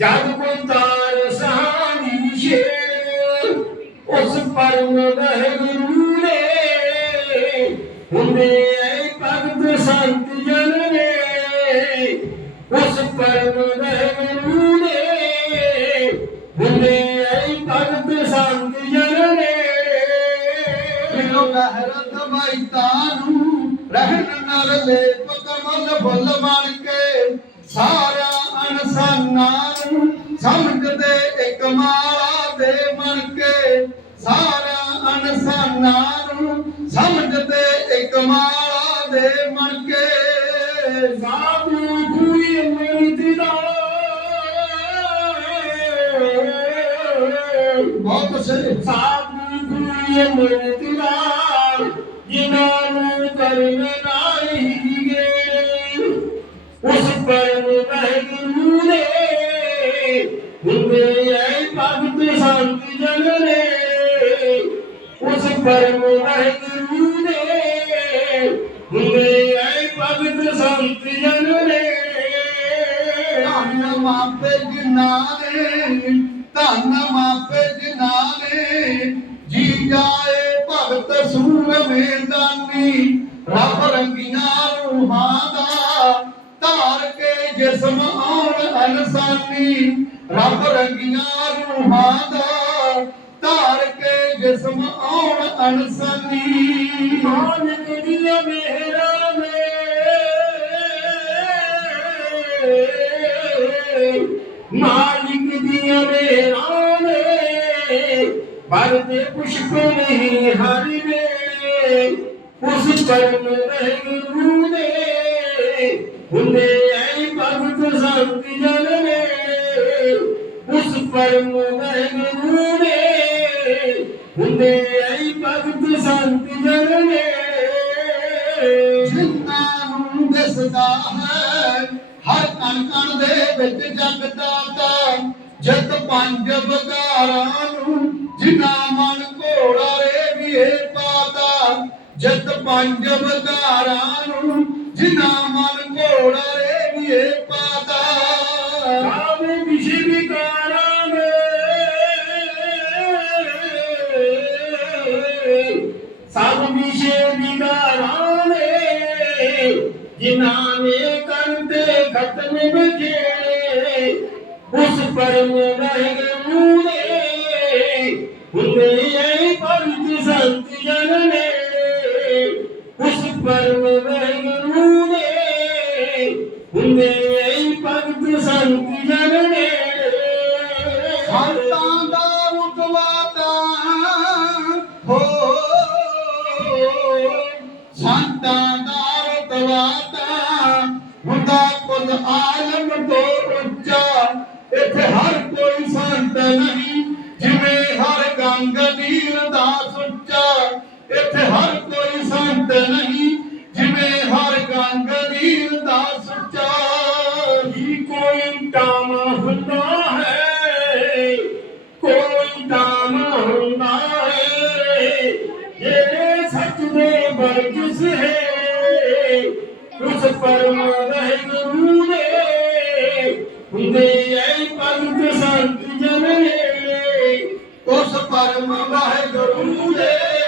ਜਦ ਕੋਈ ਤਾਰ ਸਹਾਨੀ ਸ਼ੇਰ, ਉਸ ਪਰਮ ਵਾਹਿਗੁਰੂ ਹੁੰਦੇ ਐ ਭਗਤ ਸੰਤ ਜਨ ਨੇ, ਉਸ ਪਰਮ ਵਾਹਿਗੁਰੂ ਨੇ ਹੁੰਦੇ ਐ ਭਗਤ ਸੰਤ ਜਨ ਨੇ। ਬਿਨੋ ਲਹਿਰਤ ਬੈਤਾਨੂੰ ਰਹਿਣ ਨਾਲ ਲੇਪ ਕਮਲ ਫੁੱਲ ਅਨਸਾਨਾਂ ਨੂੰ ਸਮਝਦੇ ਇੱਕ ਮਾਲਾ ਦੇ ਮਨ ਕੇ, ਸਾਰਾ ਅਨਸਾਨਾਂ ਨੂੰ ਸਮਝਦੇ ਇੱਕ ਮਾਲਾ ਦੇ ਮਨ ਕੇ। ਸਾਧੂ ਕੋਈ ਅੰਮ੍ਰਿਤ ਦਾ ਬਹੁਤ ਸੇ ਸਾਧੂ ਕੋਈ ਅੰਮ੍ਰਿਤ ਦਾ ਜਿਨ੍ਹਾਂ ਨੂੰ ਕਰਨ ਨਹੀਂ ਗਏ ਉਸ ਪਰਮ ਵਾਹਿਗੁਰੂ ਨੇ ਹੁੰਦੇ ਐ ਭਗਤ ਸੰਤ ਜਨ ਨੇ ਉਸ ਪਰਮ ਵਾਹਿਗੁਰੂ ਨੇ। ਹੁੰਦੇ ਐ ਭਗਤ ਸੰਤ ਜਨ ਨੇ ਧੰਨ ਮਾਪੇ ਜਿਨਾਲੇ ਧੰਨ ਮਾਪੇ ਜਿਨਾਲੇ ਜੀ ਜਾਏ ਭਗਤ ਸੂਰ ਮੇਦਾਨੀ ਰੱਬ ਰੰਗੀਆਂ ਰੂਹਾਂ ਦਾ ਧਾਰ ਕੇ ਜਿਸਮ ਆਉਣ ਅਨਸਾਨੀ ਰੱਬ ਰੰਗੀਆਂ ਰੂਹਾਂ ਦਾ ਧਾਰ ਕੇ ਜਿਸਮ ਆਉਣ ਅਨਸਾਨੀ। ਮਾਨਕ ਦੀਆਂ ਮਿਹਰਾਂ ਨੇ ਮਾਲਿਕ ਦੀਆਂ ਮਿਹਰਾਂ ਨੇ, ਵਰਦੇ ਪੁਸ਼ਪ ਨਹੀਂ ਹਰ ਵੇਲੇ ਉਸ ਪਰਮ ਵਾਹਿਗੁਰੂ ਨੇ, ਹੁੰਦੇ ਐ ਭਗਤ ਸੰਤ ਜਨ ਨੇ, ਉਸ ਹੁੰਦੇ ਐ ਭਗਤ ਸੰਤ ਜਨ ਨੇ। ਜਿੰਨਾਂ ਨੂੰ ਦਿਸਦਾ ਹੈ, ਹਰ ਕਣ ਕਣ ਦੇ ਵਿੱਚ ਜਗਦਾ ਤਾ ਜਤ ਪੰਜ ਬਕਾਰਾਂ ਨੂੰ ਜਿਨ੍ਹਾਂ ਮਨ ਘੋੜਾ ਰੇ ਵੀਏ ਪਾਤਾ, ਜਤ ਪੰਜ ਬਕਾਰਾਂ ਨੂੰ ਜਿਨ੍ਹਾਂ ਮਨ ਘੋੜਾ ਰੇ ਸਭ ਵਿਸ਼ੇ ਵਿਕਾਰਾਂ ਨੇ ਜਿਨ੍ਹਾਂ ਨੇ ਕਰਤੇ ਖਤਮ ਬਖੇੜੇ ਉਸ ਪਰਮ ਵਾਹਿਗੁਰੂ ਨੇ ਹੁੰਦੇ ਐ ਭਗਤ ਸੰਤ ਜਨ ਨੇ ਉਸ ਪਰਮ ਵਾਹਿਗੁਰੂ ਨੇ ਆਲਮ ਤੋਂ ਉੱਚਾ ਇੱਥੇ ਹਰ ਕੋਈ ਸੰਤ ਨਹੀਂ, ਜਿਵੇਂ ਹਰ ਗੰਗ ਨੀਰ ਦਾ ਸੁੱਚਾ ਇੱਥੇ ਹਰ ਕੋਈ ਸੰਤ ਨਹੀਂ, ਜਿਵੇਂ ਹਰ ਗੰਗ ਨੀਰ ਦਾ ਸੁੱਚਾ ਹੀ ਕੋਈ ਟਾਮ ਹੁੰਦਾ ਹੈ? ਕੋਈ ਟਾਮ ਹੁੰਦਾ ਹੈ? ਜਿਹੜੇ ਸੱਚ ਦੇ ਬਰਜਸ ਹੈ, ਉਸ ਪਰਮ ਹੁੰਦੇ ਐ ਭਗਤ ਸੰਤ ਜਨ ਨੇ ਉਸ ਪਰਮ ਵਾਹਿਗੁਰੂ ਦੇ